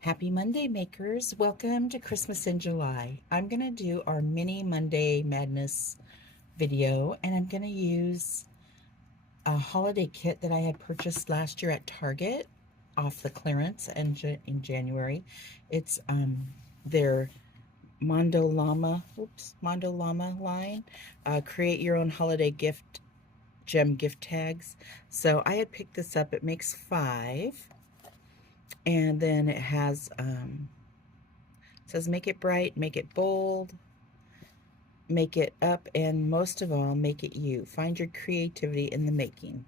Happy Monday, makers. Welcome to Christmas in July. I'm going to do our mini Monday Madness video, and I'm going to use a holiday kit that I had purchased last year at Target off the clearance in January. It's their Mondo Llama line. Create your own holiday gem gift tags. So I had picked this up. It makes 5. And then it has says make it bright, make it bold, make it up, and most of all, make it you. Find your creativity in the making.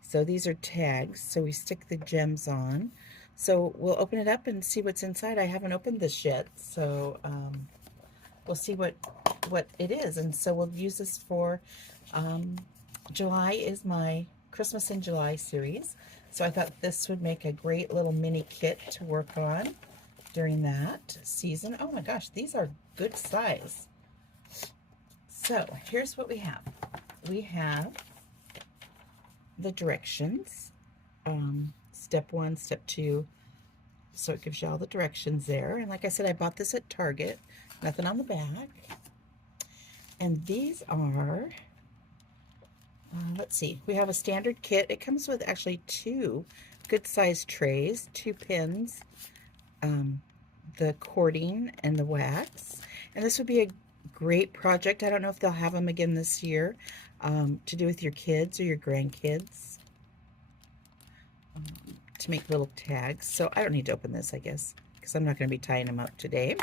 So these are tags, so we stick the gems on. So we'll open it up and see what's inside. I haven't opened this yet, so we'll see what it is. And so we'll use this for July is my Christmas in July series. So I thought this would make a great little mini kit to work on during that season. Oh my gosh, these are good size. So here's what we have. We have the directions, step 1, step 2. So it gives you all the directions there. And like I said, I bought this at Target. Nothing on the back. And these are, let's see, we have a standard kit. It comes with actually 2 good sized trays, 2 pins, the cording and the wax. And this would be a great project. I don't know if they'll have them again this year, to do with your kids or your grandkids, to make little tags. So I don't need to open this, I guess, because I'm not going to be tying them up today.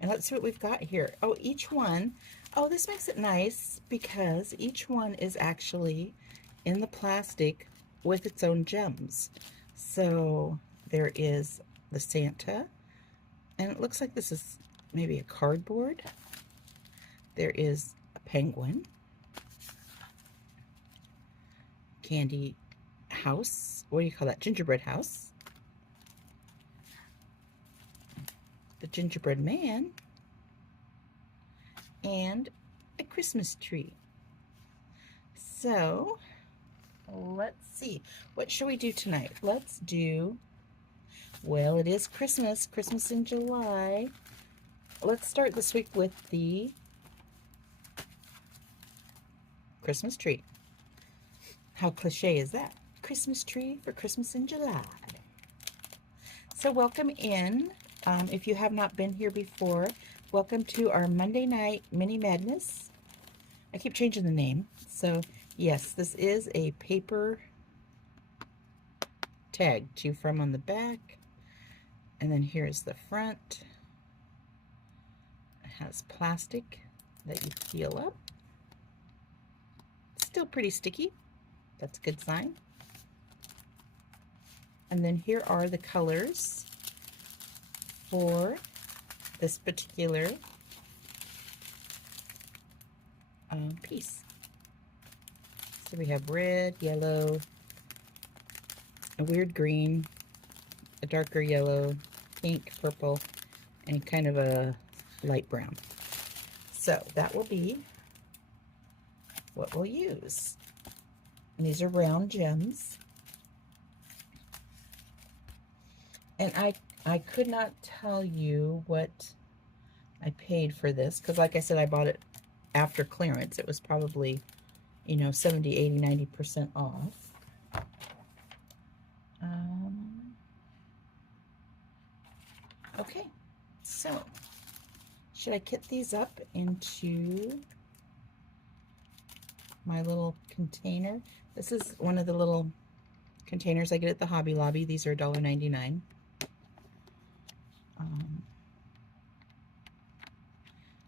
And let's see what we've got here. Oh, each one, oh, this makes it nice because each one is actually in the plastic with its own gems. So there is the Santa, and it looks like this is maybe a cardboard. There is a penguin, candy house, what do you call that? Gingerbread house, the gingerbread man, and a Christmas tree. So let's see, what shall we do tonight? Let's do, well, it is Christmas in July. Let's start this week with the Christmas tree. How cliche is that? Christmas tree for Christmas in July. So welcome in. If you have not been here before, welcome to our Monday night mini madness. I keep changing the name. So yes, this is a paper tag, to from on the back. And then here's the front. It has plastic that you peel up. Still pretty sticky. That's a good sign. And then here are the colors for this particular piece. So we have red, yellow, a weird green, a darker yellow, pink, purple, and kind of a light brown. So that will be what we'll use. And these are round gems. And I could not tell you what I paid for this, because like I said, I bought it after clearance. It was probably, you know, 70, 80, 90% off. Okay, so should I kit these up into my little container? This is one of the little containers I get at the Hobby Lobby. These are $1.99.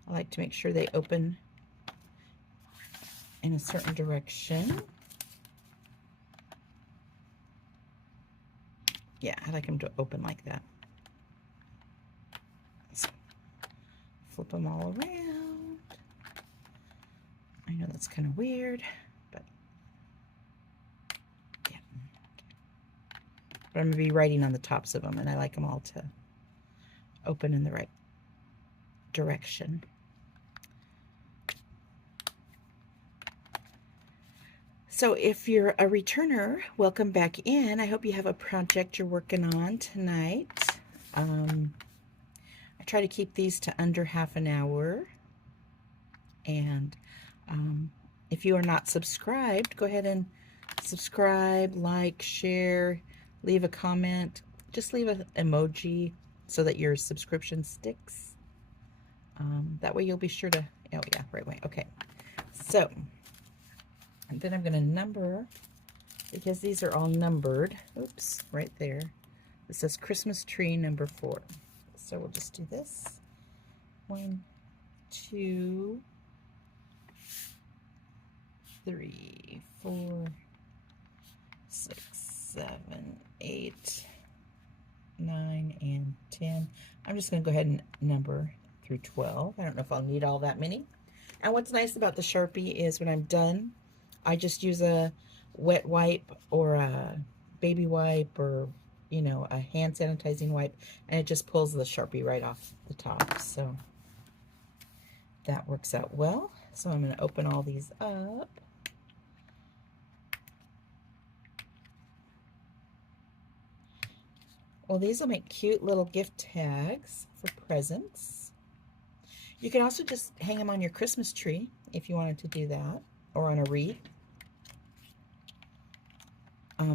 I like to make sure they open in a certain direction. Yeah, I like them to open like that. So, flip them all around. I know that's kind of weird, but yeah. But I'm going to be writing on the tops of them, and I like them all to open in the right direction. So if you're a returner, welcome back in. I hope you have a project you're working on tonight. I try to keep these to under half an hour. And if you are not subscribed, go ahead and subscribe, like, share, leave a comment. Just leave an emoji so that your subscription sticks. That way you'll be sure to, oh yeah, right way. Okay. So, and then I'm going to number, because these are all numbered. Oops, right there. It says Christmas tree number 4. So we'll just do this. 1, 2, 3, 4, 6, 7, 8, 9, and 10. I'm just going to go ahead and number through 12. I don't know if I'll need all that many. And what's nice about the Sharpie is when I'm done, I just use a wet wipe or a baby wipe or, you know, a hand sanitizing wipe, and it just pulls the Sharpie right off the top. So that works out well. So I'm going to open all these up. Well, these will make cute little gift tags for presents. You can also just hang them on your Christmas tree if you wanted to do that, or on a wreath.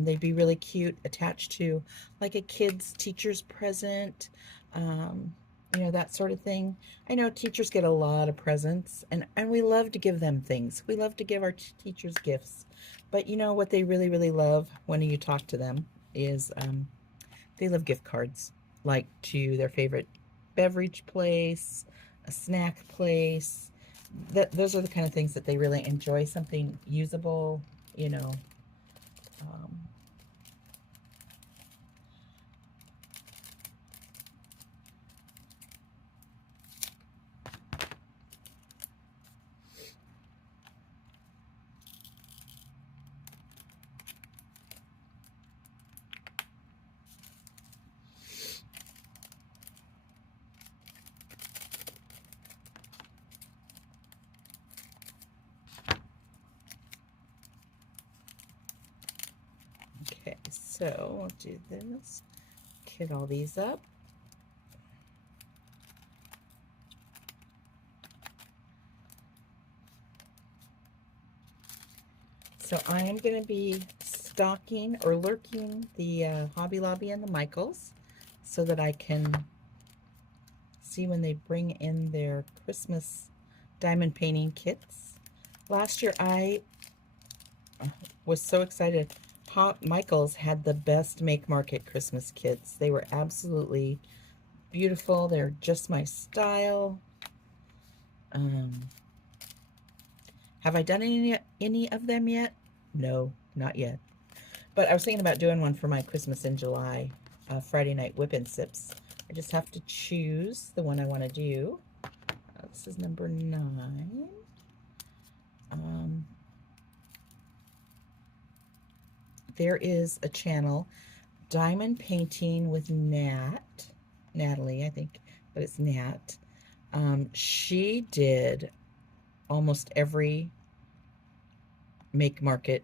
They'd be really cute attached to like a kid's teacher's present, you know, that sort of thing. I know teachers get a lot of presents, and we love to give them things. We love to give our teachers gifts. But you know what they really, really love when you talk to them is they love gift cards, like to their favorite beverage place, a snack place. Those are the kind of things that they really enjoy, something usable, you know. Okay, so we'll do this, kit all these up. So I am going to be stalking or lurking the Hobby Lobby and the Michaels so that I can see when they bring in their Christmas diamond painting kits. Last year I was so excited. Michaels had the best Make Market Christmas kits. They were absolutely beautiful. They're just my style. Have I done any of them yet? No, not yet. But I was thinking about doing one for my Christmas in July Friday night whip and sips. I just have to choose the one I want to do. This is number 9. There is a channel, Diamond Painting with Natalie, I think, but it's Nat. She did almost every Make Market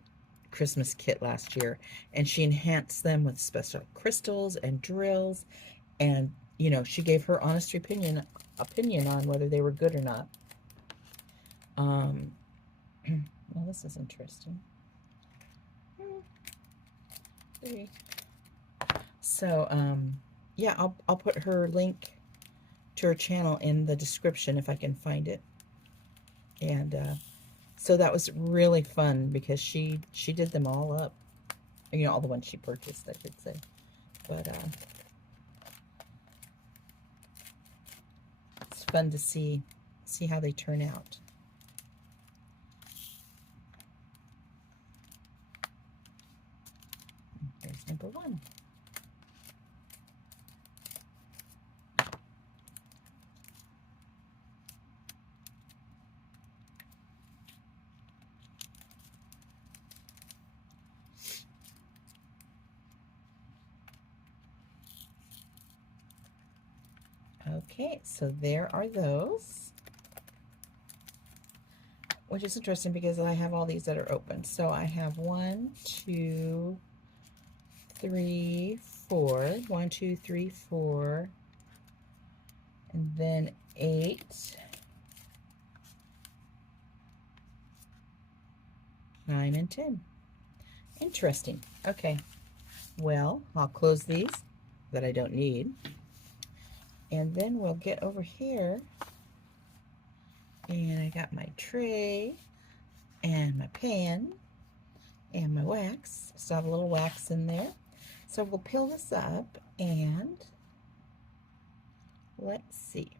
Christmas kit last year, and she enhanced them with special crystals and drills, and you know, she gave her honest opinion on whether they were good or not. Well, this is interesting. So yeah, I'll put her link to her channel in the description if I can find it. And so that was really fun because she did them all up, you know, all the ones she purchased, I should say. But it's fun to see how they turn out. There's number 1. Okay, so there are those. which is interesting because I have all these that are open. So I have 1, 2, 3, 4. 1, 2, 3, 4. And then 8, 9, and 10. Interesting. Okay. Well, I'll close these that I don't need. And then we'll get over here. And I got my tray and my pan and my wax. Still have a little wax in there. So we'll peel this up and let's see.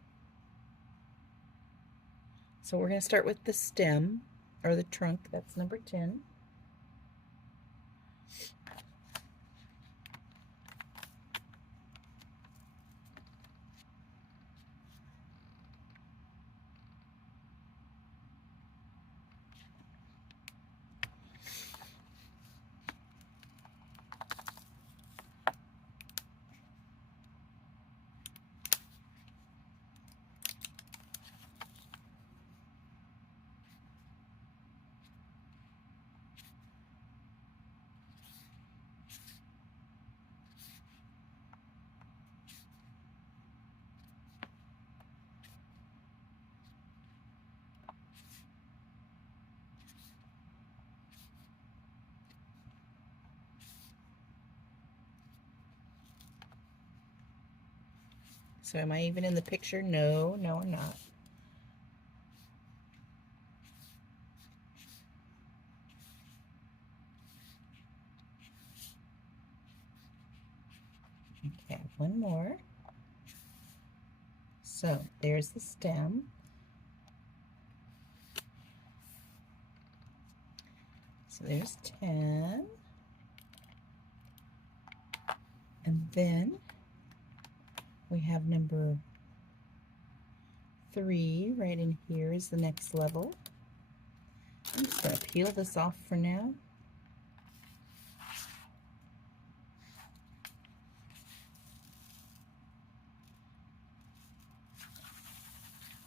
So we're going to start with the stem or the trunk. That's number 10. So am I even in the picture? No, no, I'm not. Okay, one more. So there's the stem. So there's 10. And then we have number 3 right in here is the next level. I'm just going to peel this off for now.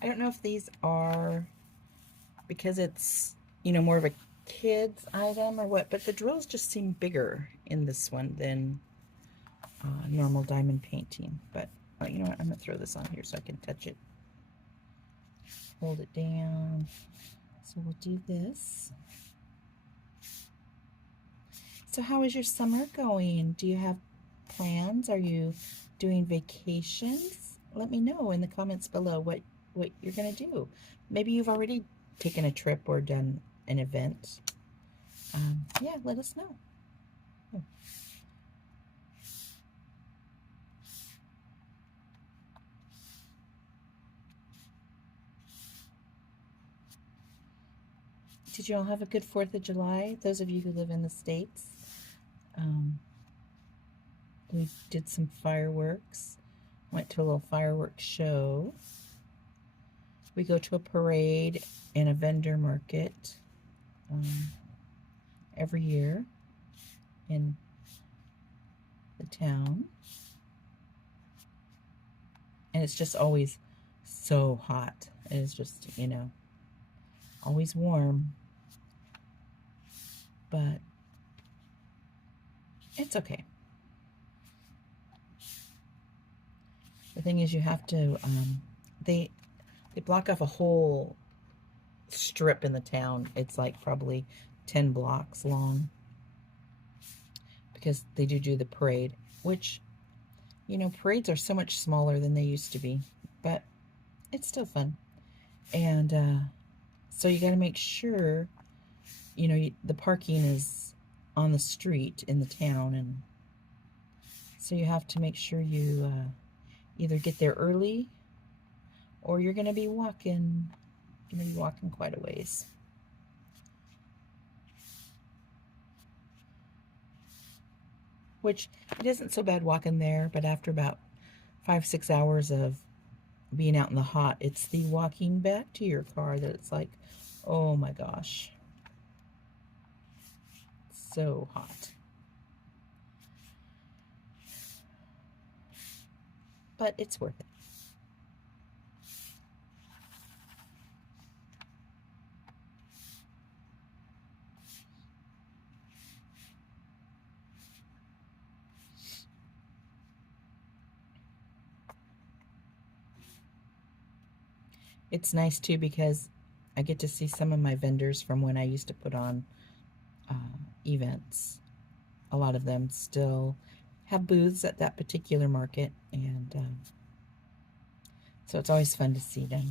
I don't know if these are because it's, you know, more of a kid's item or what, but the drills just seem bigger in this one than normal diamond painting. But you know what, I'm going to throw this on here so I can touch it. Hold it down. So we'll do this. So how is your summer going? Do you have plans? Are you doing vacations? Let me know in the comments below what you're going to do. Maybe you've already taken a trip or done an event. Yeah, let us know. Oh. Did you all have a good 4th of July? Those of you who live in the States. We did some fireworks. Went to a little fireworks show. We go to a parade and a vendor market every year in the town. And it's just always so hot. It is just, you know, always warm. But it's okay. The thing is, you have to, they block off a whole strip in the town. It's like probably 10 blocks long because they do the parade, which, you know, parades are so much smaller than they used to be, but it's still fun. And so you got to make sure, you know, the parking is on the street in the town, and so you have to make sure you either get there early or you're going to be walking. Quite a ways. Which, it isn't so bad walking there, but after about 5-6 hours of being out in the hot, it's the walking back to your car that it's like, oh my gosh. So hot. But it's worth it. It's nice too because I get to see some of my vendors from when I used to put on events. A lot of them still have booths at that particular market, and so it's always fun to see them.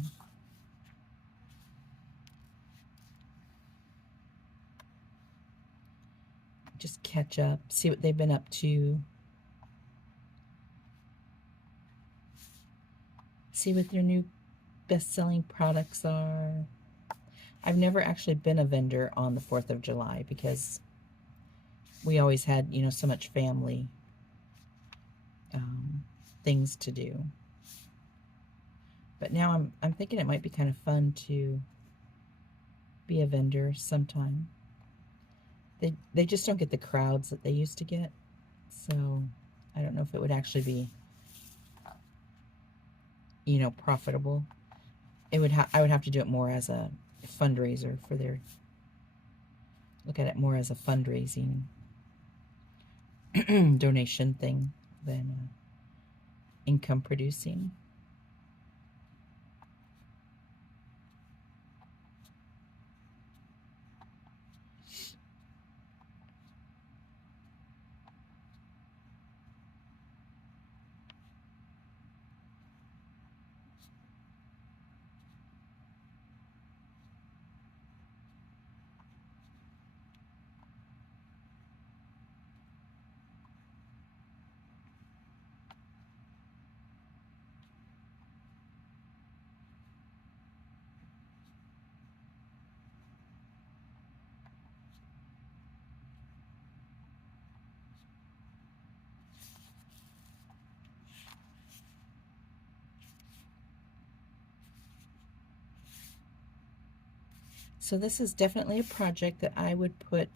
Just catch up, see what they've been up to, see what their new best-selling products are. I've never actually been a vendor on the 4th of July because we always had, you know, so much family things to do. But now I'm thinking it might be kind of fun to be a vendor sometime. They just don't get the crowds that they used to get. So I don't know if it would actually be, you know, profitable. I would have to do it more as a fundraiser for their, look at it more as a fundraising donation thing than income producing. So this is definitely a project that I would put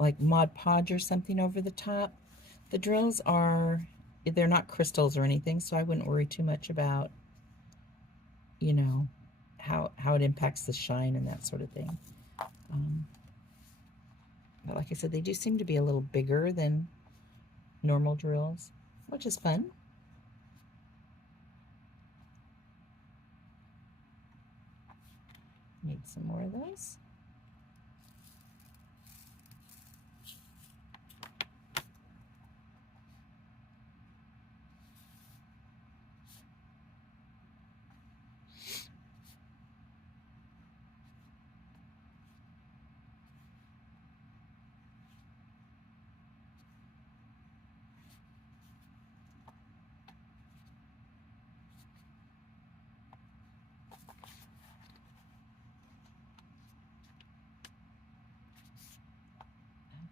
like Mod Podge or something over the top. The drills are, they're not crystals or anything, so I wouldn't worry too much about, you know, how it impacts the shine and that sort of thing. But like I said, they do seem to be a little bigger than normal drills, which is fun. Need some more of those.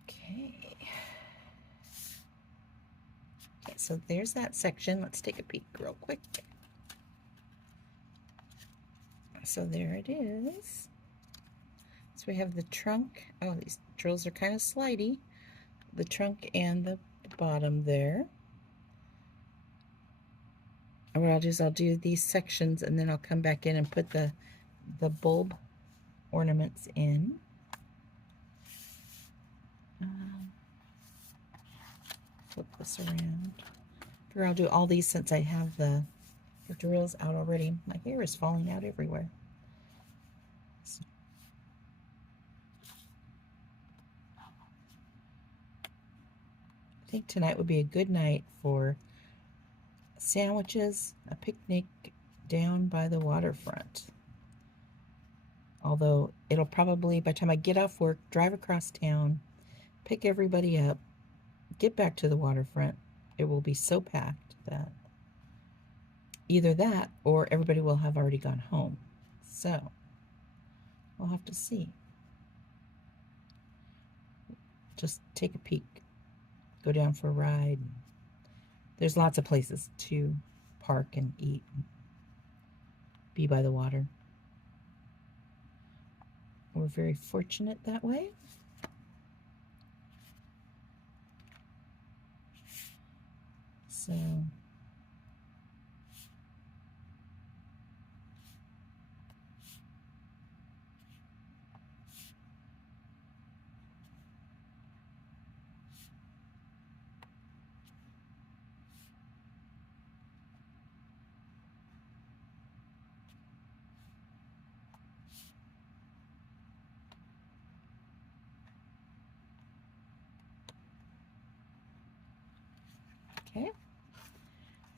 Okay. Okay, so there's that section. Let's take a peek real quick. So there it is. So we have the trunk. Oh, these drills are kind of slidey. The trunk and the bottom there. And what I'll do is I'll do these sections and then I'll come back in and put the bulb ornaments in. Flip this around. I'll do all these since I have the drills out already. My hair is falling out everywhere. So. I think tonight would be a good night for sandwiches, a picnic down by the waterfront. Although it'll probably, by the time I get off work, drive across town, pick everybody up, get back to the waterfront, it will be so packed that either that or everybody will have already gone home. So we'll have to see. Just take a peek. Go down for a ride. There's lots of places to park and eat, and be by the water. We're very fortunate that way. So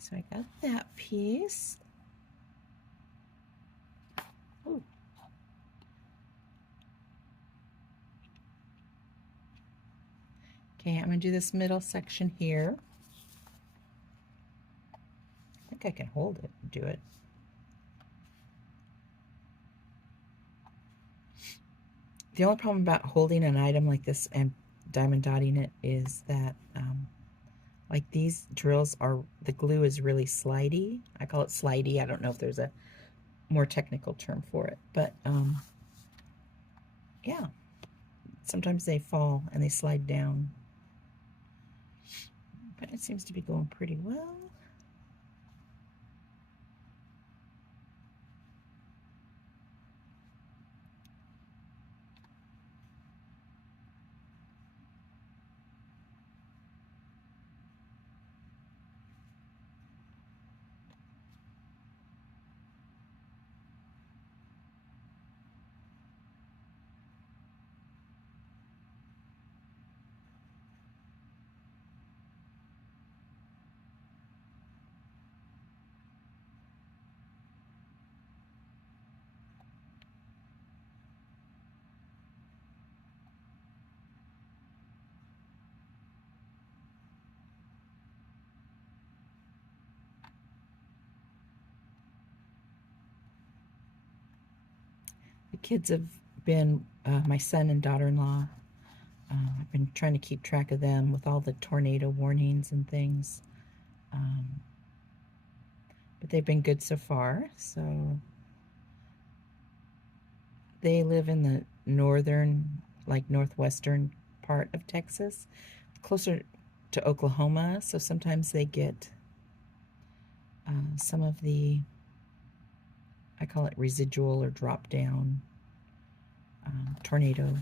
So I got that piece. Ooh. Okay, I'm going to do this middle section here. I think I can hold it and do it. The only problem about holding an item like this and diamond dotting it is that like these drills are, the glue is really slidey. I call it slidey. I don't know if there's a more technical term for it, but yeah, sometimes they fall and they slide down, but it seems to be going pretty well. The kids have been, my son and daughter-in-law, I've been trying to keep track of them with all the tornado warnings and things. But they've been good so far. So they live in the northern, like northwestern part of Texas, closer to Oklahoma. So sometimes they get some of the, I call it residual or drop down tornado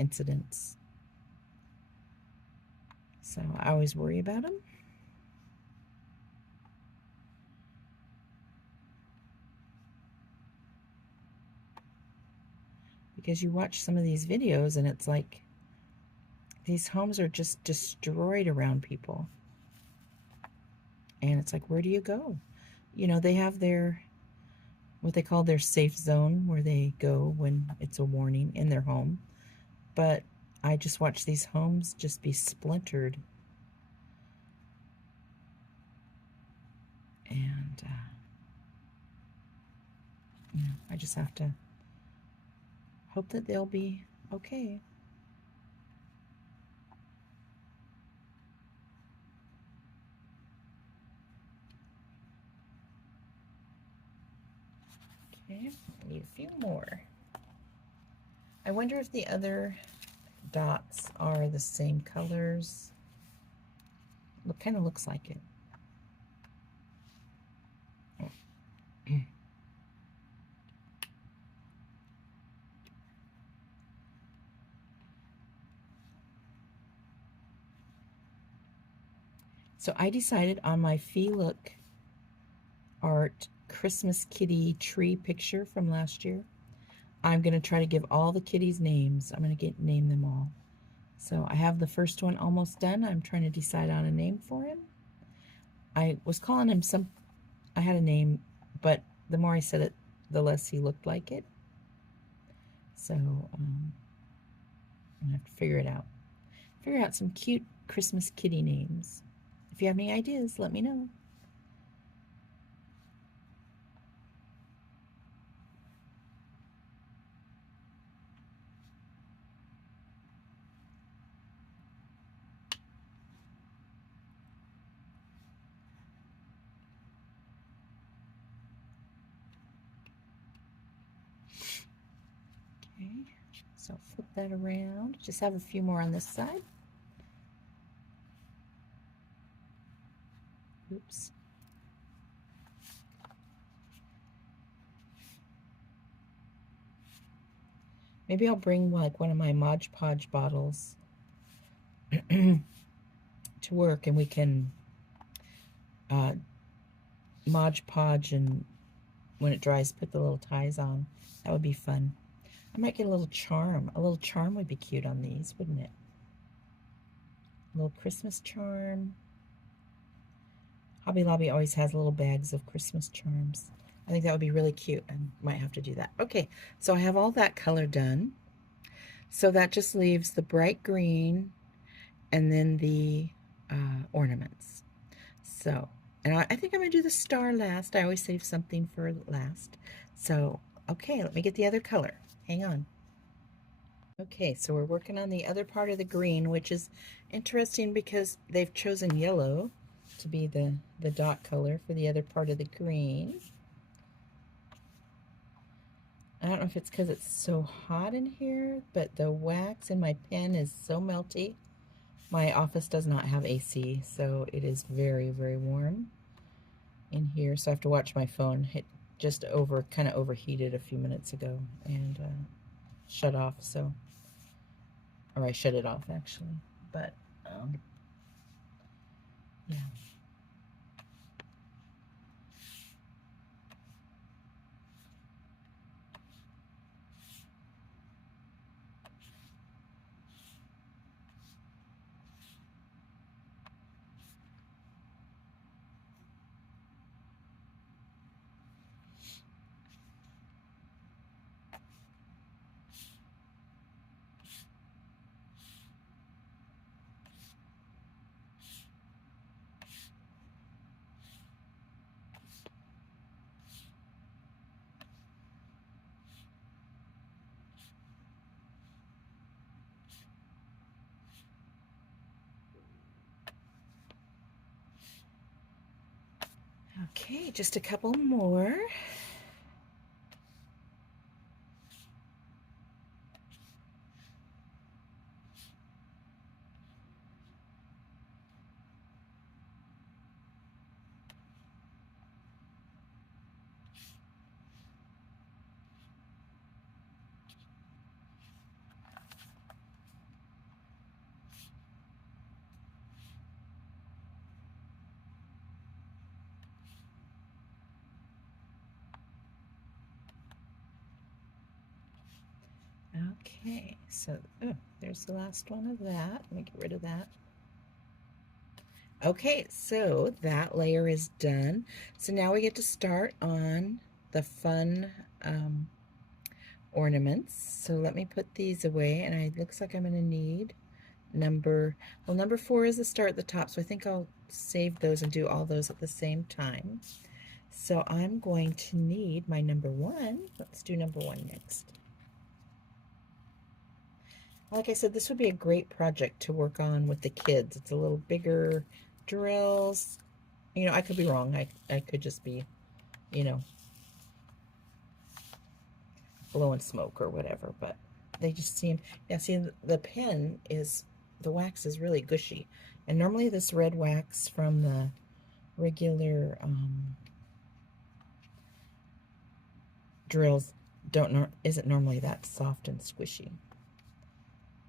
incidents. So I always worry about them. Because you watch some of these videos and it's like these homes are just destroyed around people. And it's like, where do you go? You know, they have their, what they call their safe zone where they go when it's a warning in their home. But I just watch these homes just be splintered. And, you know, I just have to hope that they'll be okay. Okay, I need a few more. I wonder if the other dots are the same colors. It kind of looks like it. So I decided on my Fee Look Art Christmas kitty tree picture from last year, I'm going to try to give all the kitties names. I'm going to name them all. So I have the first one almost done. I'm trying to decide on a name for him. I was calling him I had a name, but the more I said it, the less he looked like it. So I'm going to have to figure it out. Figure out some cute Christmas kitty names. If you have any ideas, let me know. Okay, so flip that around. Just have a few more on this side. Oops. Maybe I'll bring like one of my Mod Podge bottles to work and we can Mod Podge, and when it dries, put the little ties on. That would be fun. I might get a little charm. A little charm would be cute on these, wouldn't it? A little Christmas charm. Hobby Lobby always has little bags of Christmas charms. I think that would be really cute. I might have to do that. Okay, so I have all that color done. So that just leaves the bright green and then the ornaments. So, and I think I'm going to do the star last. I always save something for last. So, okay, let me get the other color. Hang on. Okay, so we're working on the other part of the green, which is interesting because they've chosen yellow to be the dot color for the other part of the green. I don't know if it's because it's so hot in here, but the wax in my pen is so melty. My office does not have AC, so it is very, very warm in here. So I have to watch my phone. It just kind of overheated a few minutes ago and shut off. So, or I shut it off actually, but yeah. Okay, just a couple more. Okay, so there's the last one of that. Let me get rid of that. Okay, so that layer is done. So now we get to start on the fun ornaments. So let me put these away, and it looks like I'm going to need number 4 is the star at the top, so I think I'll save those and do all those at the same time. So I'm going to need my number 1. Let's do number 1 next. Like I said, this would be a great project to work on with the kids. It's a little bigger drills. You know, I could be wrong. I could just be, you know, blowing smoke or whatever, but they just seem, yeah, see, the pen is, the wax is really gushy. And normally this red wax from the regular drills isn't normally that soft and squishy.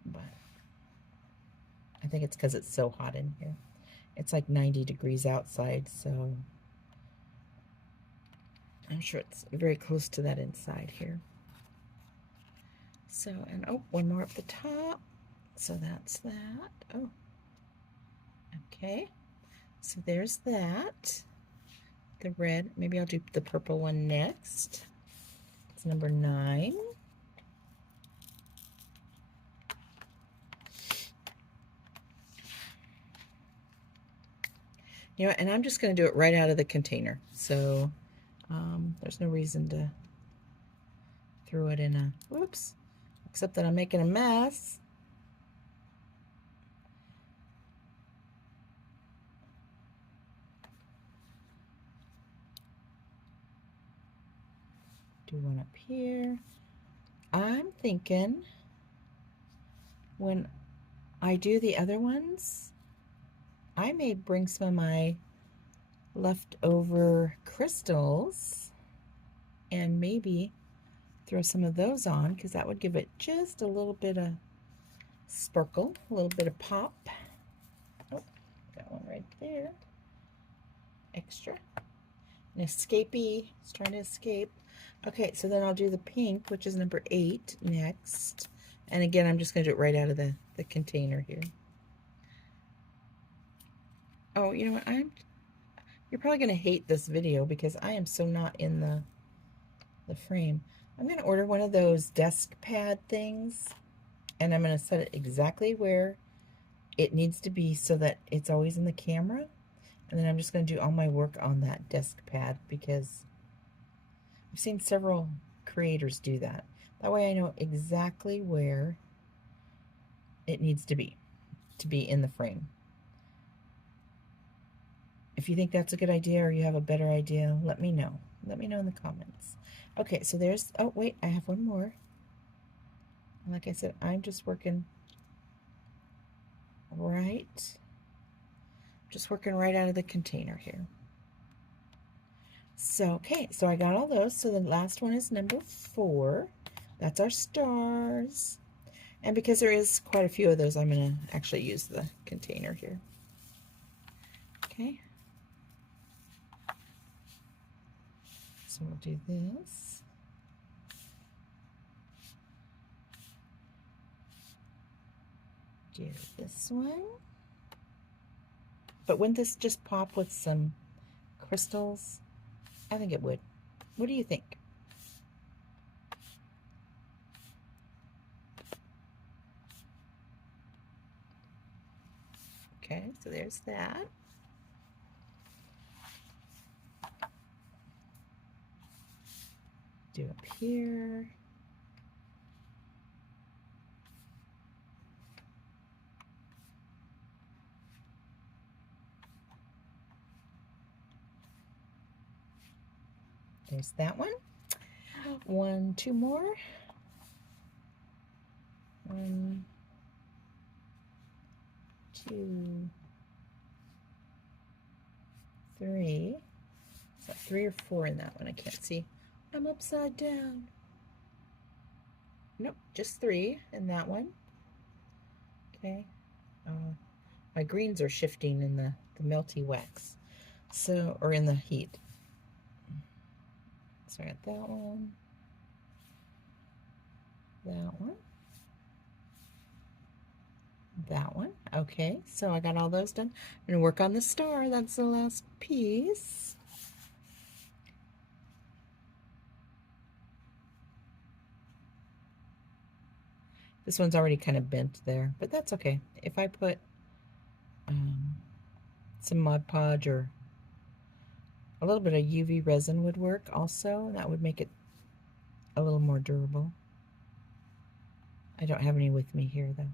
But I think it's because it's so hot in here. It's like 90 degrees outside, so I'm sure it's very close to that inside here. So, and oh, one more up the top. So that's that. Oh, okay. So there's that. The red, maybe I'll do the purple one next. It's number 9. You know, and I'm just going to do it right out of the container. So there's no reason to throw it in a, whoops, except that I'm making a mess. Do one up here. I'm thinking when I do the other ones, I may bring some of my leftover crystals and maybe throw some of those on, because that would give it just a little bit of sparkle, a little bit of pop. Oh, got one right there. Extra. An escapee. It's trying to escape. Okay, so then I'll do the pink, which is number 8 next. And again, I'm just going to do it right out of the container here. Oh, you know what? You're probably going to hate this video because I am so not in the frame. I'm going to order one of those desk pad things, and I'm going to set it exactly where it needs to be so that it's always in the camera. And then I'm just going to do all my work on that desk pad because I've seen several creators do that. That way I know exactly where it needs to be in the frame. If you think that's a good idea or you have a better idea, let me know. Let me know in the comments. Okay, so there's, oh wait, I have one more. Like I said, I'm just working right out of the container here. So, okay, so I got all those. So the last one is number 4. That's our stars. And because there is quite a few of those, I'm going to actually use the container here. Okay. So we'll do this. Do this one. But wouldn't this just pop with some crystals? I think it would. What do you think? Okay, so there's that. Do up here. There's that one. 1, 2 more. 1, 2, 3. Is that 3 or 4 in that one? I can't see. I'm upside down. Nope, just 3 in that one. Okay. My greens are shifting in the melty wax. So, or in the heat. So I got that one. That one. That one. Okay, so I got all those done. I'm going to work on the star. That's the last piece. This one's already kind of bent there, but that's okay. If I put some Mod Podge or a little bit of UV resin would work also. That would make it a little more durable. I don't have any with me here though.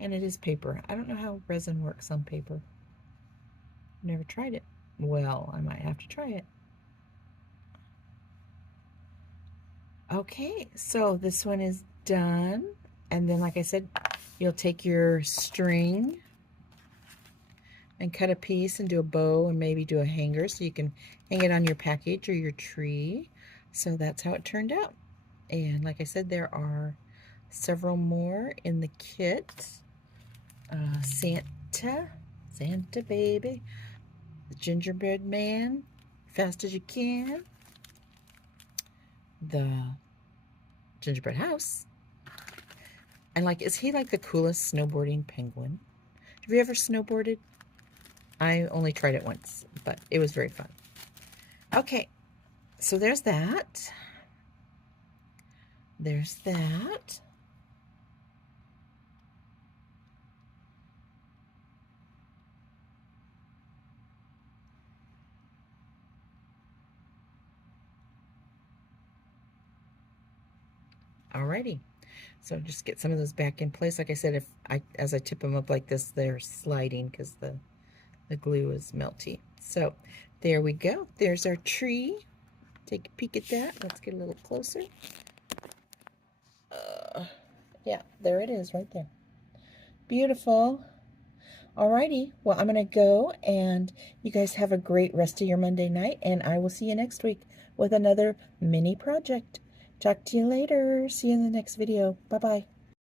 And it is paper. I don't know how resin works on paper. Never tried it. Well, I might have to try it. Okay, so this one is done. And then, like I said, you'll take your string and cut a piece and do a bow and maybe do a hanger so you can hang it on your package or your tree. So that's how it turned out. And like I said, there are several more in the kit. Santa baby, the gingerbread man, fast as you can, the gingerbread house, and like, is he like the coolest snowboarding penguin? Have you ever snowboarded? I only tried it once, but it was very fun. Okay, so there's that. There's that. Alrighty, so just get some of those back in place. Like I said, as I tip them up like this, they're sliding because the glue is melty. So there we go. There's our tree. Take a peek at that. Let's get a little closer. Yeah, there it is right there. Beautiful. Alrighty, well, I'm going to go, and you guys have a great rest of your Monday night, and I will see you next week with another mini project. Talk to you later. See you in the next video. Bye-bye.